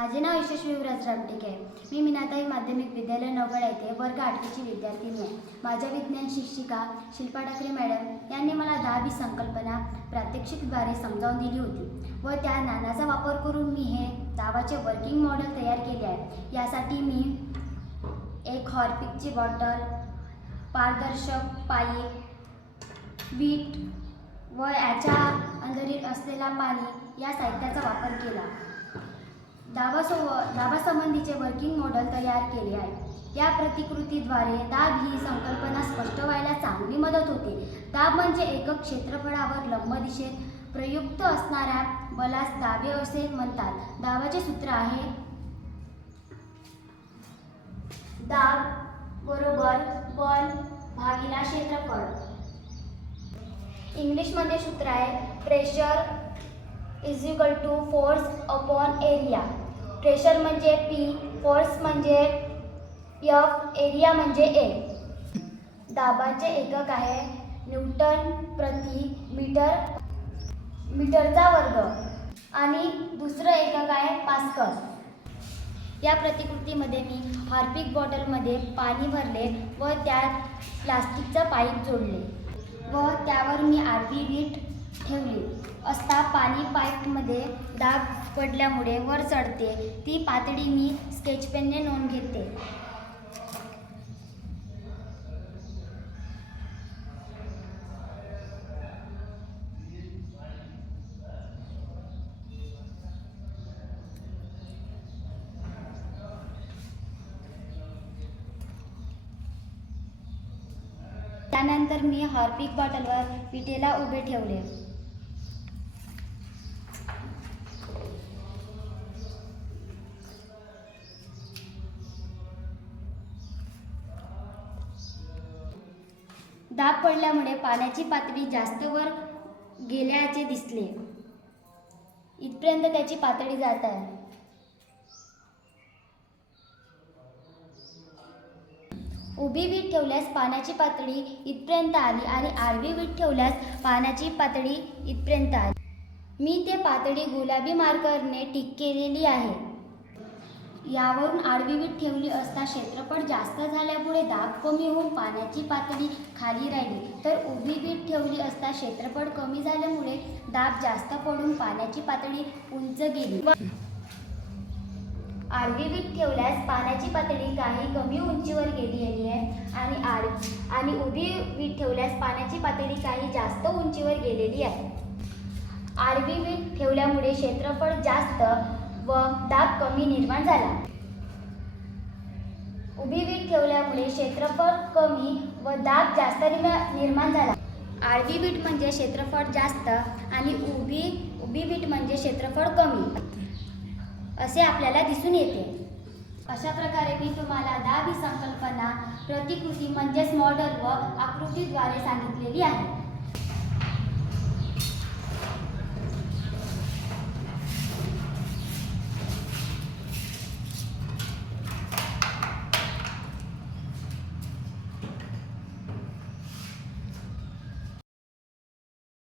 माझे नाव यशस्वी युवराज रामटेक आहे. मी मीनाताई माध्यमिक विद्यालय नवगड येथे वर्ग आठवीची विद्यार्थिनी आहे. माझ्या विज्ञान शिक्षिका शिल्पा ठाकरे मॅडम यांनी मला दहावी संकल्पना प्रात्यक्षिकद्वारे समजावून दिली होती व त्या ज्ञानाचा वापर करून मी हे दावाचे वर्किंग मॉडेल तयार केले आहे. यासाठी मी एक हॉर्पिकची बॉटल पारदर्शक पाईप वीट व याच्या अंतरीत असलेला पाणी या साहित्याचा वापर केला. दाबासो दाबासंबंधीचे वर्किंग मॉडेल तयार केले आहे. या प्रतिकृतीद्वारे दाब ही संकल्पना स्पष्ट व्हायला चांगली मदत होते. दाब म्हणजे एकक क्षेत्रफळावर लंब दिशेत प्रयुक्त असणाऱ्या बलास दाबे असे म्हणतात. दाबाचे सूत्र आहे दाब बरोबर बल भागिला क्षेत्रफळ. इंग्लिशमध्ये सूत्र आहे pressure is equal to force upon area pressure म्हणजे पी फोर्स म्हणजे यफ एरिया म्हणजे ए दाबाचे एकक आहे न्यूटन प्रति मीटर मीटरचा वर्ग. आणि दुसरं एकक आहे पास्कल. या प्रतिकृतीमध्ये मी हार्पिक बॉटलमध्ये पाणी भरले व त्यात प्लास्टिकचा पाईप जोडले व त्यावर मी आडवी वीट ठेवली. असता पाणी पाईपमध्ये दाब पडल्यामुळे वर चढते. ती पातळी मी स्केच पेनने नोंद घेते. त्यानंतर मी हार्पिक बॉटलवर विटेला उभे ठेवले. दाब पडल्यामुळे पाण्याची पातळी जास्त वर गेल्याचे दिसले. इथपर्यंत त्याची पातळी जात आहे. उभी वीट ठेवल्यास पाण्याची पातळी इथपर्यंत आली आणि आडवी वीट ठेवल्यास पाण्याची पातळी इथपर्यंत आली. मी ते पातळी गुलाबी मार्करने टिक केलेली आहे. यावरून आडवीवीट ठेवली असता क्षेत्रफळ जास्त झाल्यामुळे दाब कमी होऊन पाण्याची पातळी खाली राहिली. तर उभी वीट ठेवली असता क्षेत्रफळ कमी झाल्यामुळे दाब जास्त पडून पाण्याची पातळी उंच गेली. आडवी वीट ठेवल्यास पाण्याची पातळी काही कमी उंचीवर गेलेली आहे. आणि आड आणि उभी वीट ठेवल्यास पाण्याची पातळी काही जास्त उंचीवर गेलेली आहे. आडवी वीट ठेवल्यामुळे क्षेत्रफळ जास्त व दाब कमी निर्माण झाला. उभी वीट ठेवल्यामुळे क्षेत्रफळ कमी व दाब जास्त निर्माण झाला. आडवी वीट म्हणजे क्षेत्रफळ जास्त आणि उभी उभी वीट म्हणजे क्षेत्रफळ कमी असे आपल्याला दिसून येते. अशा प्रकारे मी तुम्हाला दहावी संकल्पना प्रतिकृती म्हणजेच मॉडेल व आकृतीद्वारे सांगितलेली आहे.